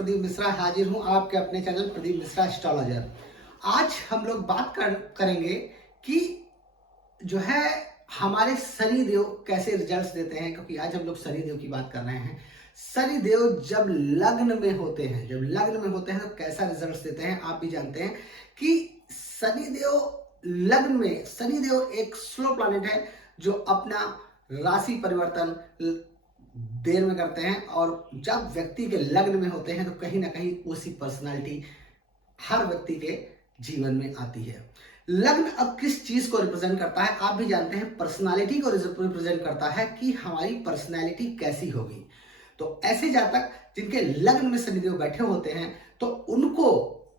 प्रदीप मिश्रा हाजिर हूं आपके अपने चैनल प्रदीप मिश्रा एस्ट्रोलॉजर। आज हम लोग बात करेंगे कि जो है हमारे शनि देव कैसे रिजल्ट्स देते हैं, क्योंकि आज हम लोग शनि देव की बात कर रहे हैं। शनि देव जब लग्न में होते हैं तो कैसा रिजल्ट्स देते हैं आप भी जानते हैं कि शनि देव एक स्लो प्लैनेट है जो अपना राशि परिवर्तन देर में करते हैं, और जब व्यक्ति के लग्न में होते हैं तो कहीं ना कहीं उसी पर्सनालिटी हर व्यक्ति के जीवन में आती है। लग्न अब किस चीज को रिप्रेजेंट करता है आप भी जानते हैं, पर्सनालिटी को रिप्रेजेंट करता है कि हमारी पर्सनालिटी कैसी होगी। तो ऐसे जातक जिनके लग्न में शनिदेव बैठे होते हैं तो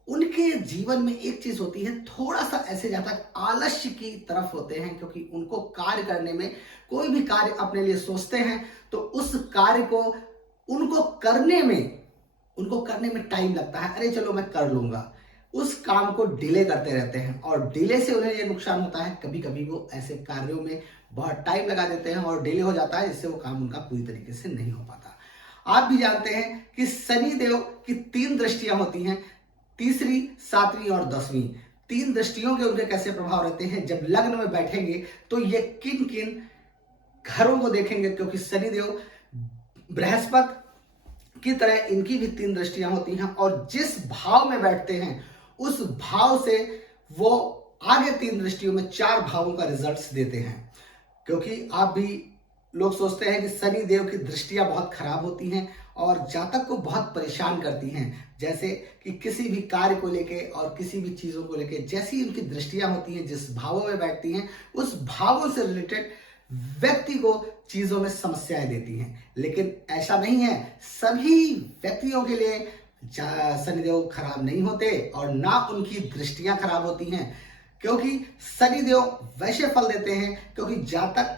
उनके जीवन में एक चीज होती है, थोड़ा सा ऐसे जातक आलस्य की तरफ होते हैं, क्योंकि उनको कार्य करने में, कोई भी कार्य अपने लिए सोचते हैं तो उस कार्य को उनको करने में टाइम लगता है। अरे चलो मैं कर लूंगा, उस काम को डिले करते रहते हैं और डिले से उन्हें ये नुकसान होता है, कभी कभी वो ऐसे कार्यों में बहुत टाइम लगा देते हैं और डिले हो जाता है, जिससे वो काम उनका पूरी तरीके से नहीं हो पाता। आप भी जानते हैं कि शनि देव की 3 दृष्टियां होती हैं, तीसरी, 7वीं और 10वीं। 3 दृष्टियों के उनके कैसे प्रभाव रहते हैं जब लग्न में बैठेंगे तो ये किन किन घरों को देखेंगे, क्योंकि शनिदेव बृहस्पति की तरह इनकी भी 3 दृष्टियां होती हैं और जिस भाव में बैठते हैं उस भाव से वो आगे 3 दृष्टियों में 4 भावों का रिजल्ट्स देते हैं। क्योंकि आप भी लोग सोचते हैं कि शनि देव की दृष्टियां बहुत खराब होती हैं और जातक को बहुत परेशान करती हैं, जैसे कि किसी भी कार्य को लेके और किसी भी चीजों को लेके जैसी उनकी दृष्टियां होती हैं, जिस भावों में बैठती हैं उस भावों से रिलेटेड व्यक्ति को चीजों में समस्याएं देती हैं। लेकिन ऐसा नहीं है, सभी व्यक्तियों के लिए शनिदेव खराब नहीं होते और ना उनकी दृष्टियां खराब होती हैं, क्योंकि शनिदेव वैसे फल देते हैं। क्योंकि जातक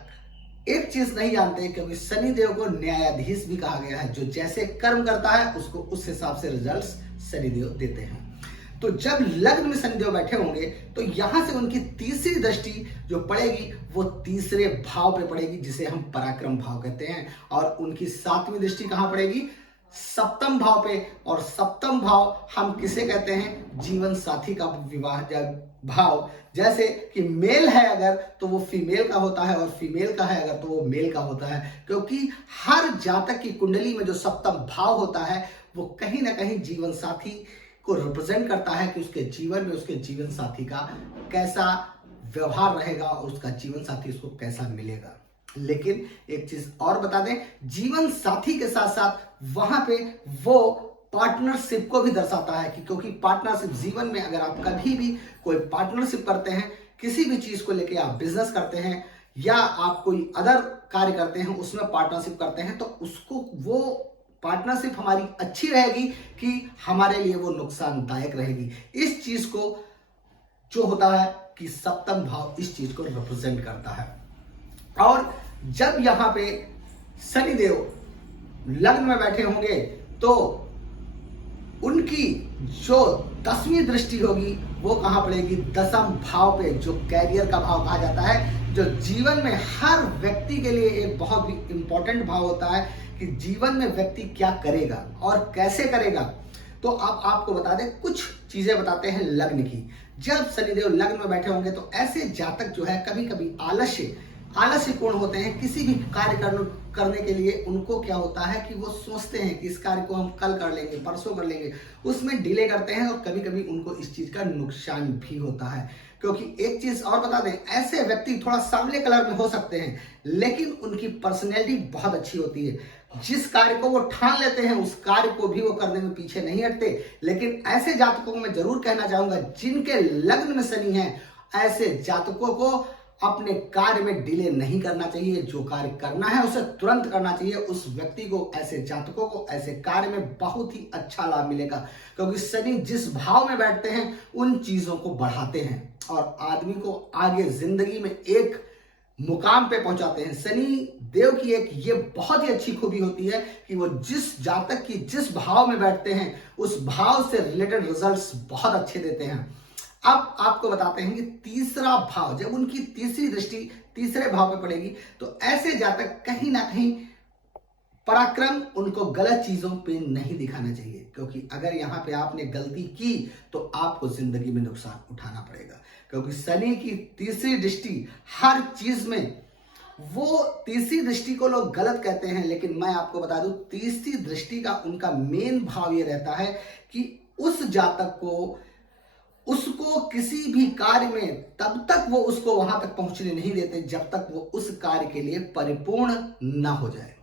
एक चीज नहीं जानते, क्योंकि शनिदेव को न्यायाधीश भी कहा गया है, जो जैसे कर्म करता है उसको उस हिसाब से रिजल्ट्स शनिदेव देते हैं। तो जब लग्न में शनिदेव बैठे होंगे तो यहां से उनकी तीसरी दृष्टि जो पड़ेगी वो तीसरे भाव पे पड़ेगी, जिसे हम पराक्रम भाव कहते हैं, और उनकी 7वीं दृष्टि कहां पड़ेगी? 7म भाव पे। और 7म भाव हम किसे कहते हैं? जीवन साथी का विवाह भाव। जैसे कि मेल है अगर तो वो फीमेल का होता है और फीमेल का है अगर तो वो मेल का होता है, क्योंकि हर जातक की कुंडली में जो 7म भाव होता है वो कहीं ना कहीं जीवन साथी को रिप्रेजेंट करता है कि उसके जीवन में उसके जीवन साथी का कैसा व्यवहार रहेगा और उसका जीवन साथी उसको कैसा मिलेगा। लेकिन एक चीज और बता दें, जीवन साथी के साथ साथ वहां पे वो पार्टनरशिप को भी दर्शाता है, कि क्योंकि पार्टनरशिप जीवन में अगर आप कभी भी कोई पार्टनरशिप करते हैं, किसी भी चीज को लेके आप बिजनेस करते हैं या आप कोई अदर कार्य करते हैं उसमें पार्टनरशिप करते हैं, तो उसको वो पार्टनरशिप हमारी अच्छी रहेगी कि हमारे लिए वो नुकसानदायक रहेगी। इस चीज को जो होता है कि 7म भाव इस चीज को रिप्रेजेंट करता है। और जब यहां पे शनिदेव लग्न में बैठे होंगे तो उनकी जो 10वीं दृष्टि होगी वो कहां पड़ेगी? 10म भाव पे, जो कैरियर का भाव कहा जाता है, जो जीवन में हर व्यक्ति के लिए एक बहुत ही इंपॉर्टेंट भाव होता है कि जीवन में व्यक्ति क्या करेगा और कैसे करेगा। तो अब आपको बता दें, कुछ चीजें बताते हैं लग्न की। जब शनिदेव लग्न में बैठे होंगे तो ऐसे जातक जो है कभी कभी आलस्यपूर्ण होते हैं। किसी भी कार्य करने के लिए उनको क्या होता है कि वो सोचते हैं कि इस कार्य को हम कल कर लेंगे, परसों कर लेंगे, उसमें डिले करते हैं और कभी कभी उनको इस चीज का नुकसान भी होता है। क्योंकि एक चीज और बता दें, ऐसे व्यक्ति थोड़ा सांवले कलर में हो सकते हैं लेकिन उनकी पर्सनैलिटी बहुत अच्छी होती है। जिस कार्य को वो ठान लेते हैं उस कार्य को भी वो करने में पीछे नहीं हटते। लेकिन ऐसे जातकों को मैं जरूर कहना चाहूंगा जिनके लग्न में शनि है, ऐसे जातकों को अपने कार्य में डिले नहीं करना चाहिए। जो कार्य करना है उसे तुरंत करना चाहिए। उस व्यक्ति को, ऐसे जातकों को ऐसे कार्य में बहुत ही अच्छा लाभ मिलेगा, क्योंकि शनि जिस भाव में बैठते हैं उन चीजों को बढ़ाते हैं और आदमी को आगे जिंदगी में एक मुकाम पे पहुंचाते हैं। शनि देव की एक ये बहुत ही अच्छी खूबी होती है कि वो जिस जातक की जिस भाव में बैठते हैं उस भाव से रिलेटेड रिजल्ट्स बहुत अच्छे देते हैं। अब आपको बताते हैं कि तीसरा भाव, जब उनकी तीसरी दृष्टि तीसरे भाव पे पड़ेगी तो ऐसे जातक कहीं ना कहीं पराक्रम उनको गलत चीजों पे नहीं दिखाना चाहिए, क्योंकि अगर यहाँ पे आपने गलती की तो आपको जिंदगी में नुकसान उठाना पड़ेगा। क्योंकि शनि की तीसरी दृष्टि हर चीज में, वो तीसरी दृष्टि को लोग गलत कहते हैं, लेकिन मैं आपको बता दूं तीसरी दृष्टि का उनका मेन भाव ये रहता है कि उस जातक को, उसको किसी भी कार्य में तब तक वो उसको वहां तक पहुंचने नहीं देते जब तक वो उस कार्य के लिए परिपूर्ण ना हो जाए।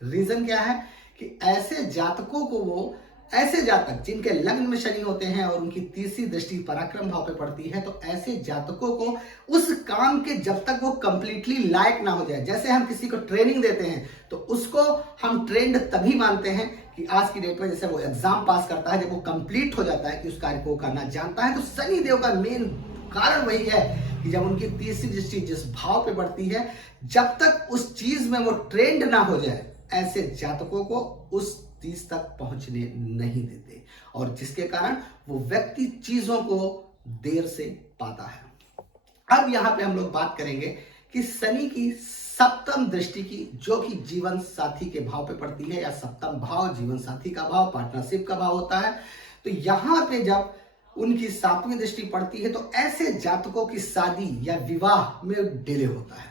रीजन क्या है कि ऐसे जातकों को, वो ऐसे जातक जिनके लग्न में शनि होते हैं और उनकी तीसरी दृष्टि पराक्रम भाव पे पड़ती है, तो ऐसे जातकों को उस काम के जब तक वो कंप्लीटली लायक ना हो जाए, जैसे हम किसी को ट्रेनिंग देते हैं तो उसको हम ट्रेंड तभी मानते हैं कि आज की डेट में जैसे वो एग्जाम पास करता है, जब वो कंप्लीट हो जाता है कि उस कार्य को करना जानता है। तो शनि देव का मेन कारण वही है कि जब उनकी तीसरी दृष्टि जिस भाव पे पड़ती है, जब तक उस चीज में वो ट्रेंड ना हो जाए, ऐसे जातकों को उस चीज तक पहुंचने नहीं देते, और जिसके कारण वो व्यक्ति चीजों को देर से पाता है। अब यहां पे हम लोग बात करेंगे कि शनि की सप्तम दृष्टि की, जो कि जीवन साथी के भाव पे पड़ती है, या सप्तम भाव जीवन साथी का भाव, पार्टनरशिप का भाव होता है। तो यहां पे जब उनकी सातवीं दृष्टि पड़ती है तो ऐसे जातकों की शादी या विवाह में डिले होता है।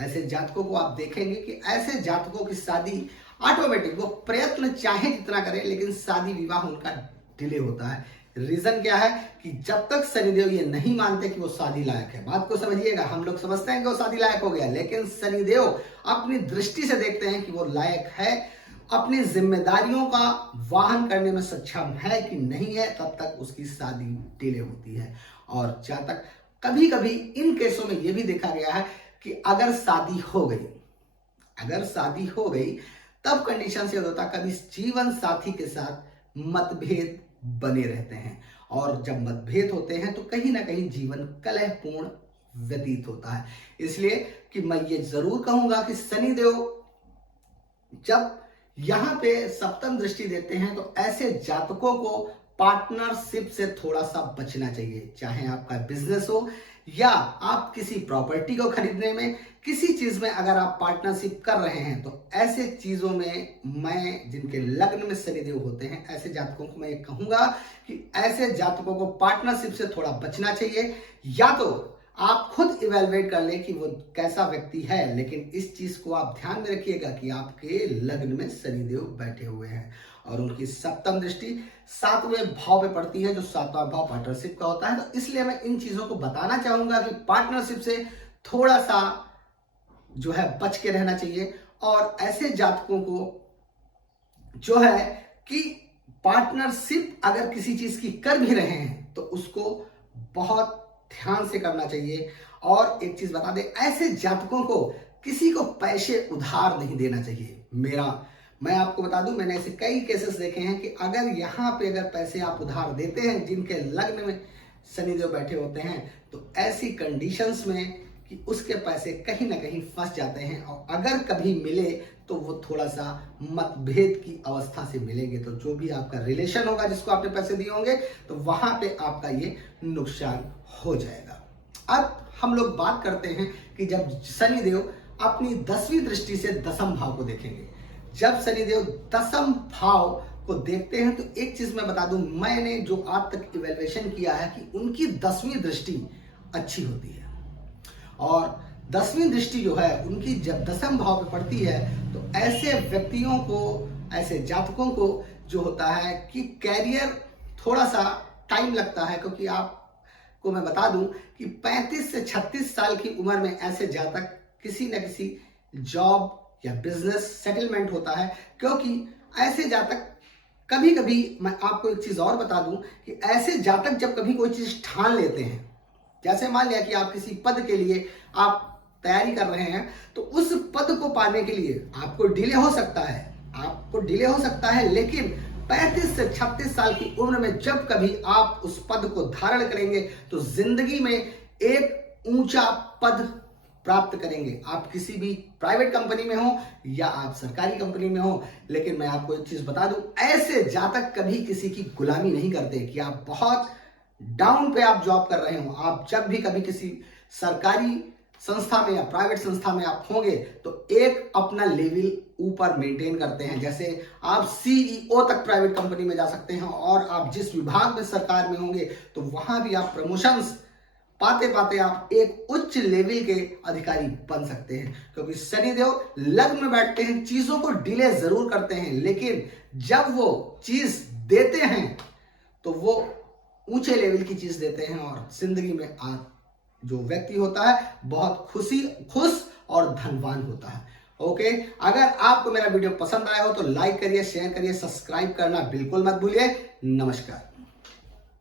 ऐसे जातकों को आप देखेंगे कि ऐसे जातकों की शादी ऑटोमेटिक, वो प्रयत्न चाहे जितना करें लेकिन शादी विवाह उनका डिले होता है। रीजन क्या है कि जब तक शनिदेव ये नहीं मानते कि वो शादी लायक है, बात को समझिएगा, हम लोग समझते हैं कि वो शादी लायक हो गया, लेकिन शनिदेव अपनी दृष्टि से देखते हैं कि वो लायक है, अपनी जिम्मेदारियों का वाहन करने में सक्षम है कि नहीं है, तब तक उसकी शादी डिले होती है। और जातक कभी कभी इन केसों में यह भी देखा गया है कि अगर शादी हो गई तब कंडीशन से होता, कभी जीवन साथी के साथ मतभेद बने रहते हैं, और जब मतभेद होते हैं तो कहीं ना कहीं जीवन कलहपूर्ण व्यतीत होता है। इसलिए कि मैं ये जरूर कहूंगा कि शनिदेव जब यहां पे सप्तम दृष्टि देते हैं तो ऐसे जातकों को पार्टनरशिप से थोड़ा सा बचना चाहिए, चाहे आपका बिजनेस हो या आप किसी प्रॉपर्टी को खरीदने में, किसी चीज में अगर आप पार्टनरशिप कर रहे हैं, तो ऐसे चीजों में मैं, जिनके लग्न में शनिदेव होते हैं, ऐसे जातकों को मैं ये कहूंगा कि ऐसे जातकों को पार्टनरशिप से थोड़ा बचना चाहिए। या तो आप खुद इवेलुएट कर लें कि वो कैसा व्यक्ति है, लेकिन इस चीज को आप ध्यान में रखिएगा कि आपके लग्न में शनिदेव बैठे हुए हैं और उनकी सप्तम दृष्टि सातवें भाव पे पड़ती है, जो सातवां भाव पार्टनरशिप का होता है। तो इसलिए मैं इन चीजों को बताना चाहूंगा कि पार्टनरशिप से थोड़ा सा जो है बच के रहना चाहिए। और ऐसे जातकों को जो है कि पार्टनरशिप अगर किसी चीज की कर भी रहे हैं तो उसको बहुत ध्यान से करना चाहिए। और एक चीज बता दें, ऐसे जातकों को किसी को पैसे उधार नहीं देना चाहिए। मैं आपको बता दूं, मैंने ऐसे कई केसेस देखे हैं कि अगर यहाँ पे अगर पैसे आप उधार देते हैं जिनके लग्न में शनिदेव बैठे होते हैं, तो ऐसी कंडीशंस में कि उसके पैसे कहीं ना कहीं फंस जाते हैं, और अगर कभी मिले तो वो थोड़ा सा मतभेद की अवस्था से मिलेंगे। तो जो भी आपका रिलेशन होगा जिसको आपने पैसे दिए होंगे, तो वहां पे आपका ये नुकसान हो जाएगा। अब हम लोग बात करते हैं कि जब शनिदेव अपनी 10वीं दृष्टि से दसम भाव को देखेंगे, जब शनिदेव दसम भाव को देखते हैं, तो एक चीज मैं बता दूं, मैंने जो आज तक इवैल्यूएशन किया है कि उनकी 10वीं दृष्टि अच्छी होती है। और 10वीं दृष्टि जो है उनकी जब दसम भाव पे पड़ती है, तो ऐसे व्यक्तियों को, ऐसे जातकों को जो होता है कि कैरियर थोड़ा सा टाइम लगता है, क्योंकि आपको मैं बता दूं कि 35 से 36 साल की उम्र में ऐसे जातक किसी न किसी जॉब या बिजनेस सेटलमेंट होता है। क्योंकि ऐसे जातक कभी कभी, मैं आपको एक चीज और बता दूं कि ऐसे जातक जब कभी कोई चीज ठान लेते हैं, जैसे मान लिया कि आप किसी पद के लिए आप तैयारी कर रहे हैं, तो उस पद को पाने के लिए आपको डिले हो सकता है, लेकिन 35 से 36 साल की उम्र में जब कभी आप उस पद को धारण करेंगे तो जिंदगी में एक ऊंचा पद प्राप्त करेंगे। आप किसी भी प्राइवेट कंपनी में हो या आप सरकारी कंपनी में हो। लेकिन मैं आपको एक चीज बता दूं, ऐसे जातक कभी किसी की गुलामी नहीं करते कि आप बहुत डाउन पे आप जॉब कर रहे हो। आप जब भी कभी किसी सरकारी संस्था में या प्राइवेट संस्था में आप होंगे तो एक अपना लेवल ऊपर मेंटेन करते हैं। जैसे आप सीईओ तक प्राइवेट कंपनी में जा सकते हैं, और आप जिस विभाग में सरकार में होंगे तो वहां भी आप प्रमोशंस पाते पाते आप एक उच्च लेवल के अधिकारी बन सकते हैं। क्योंकि शनिदेव लग्न में बैठते हैं, चीजों को डिले जरूर करते हैं, लेकिन जब वो चीज देते हैं तो वो ऊंचे लेवल की चीज देते हैं, और जिंदगी में जो व्यक्ति होता है बहुत खुश और धनवान होता है। ओके, अगर आपको मेरा वीडियो पसंद आया हो तो लाइक करिए, शेयर करिए, सब्सक्राइब करना बिल्कुल मत भूलिए। नमस्कार।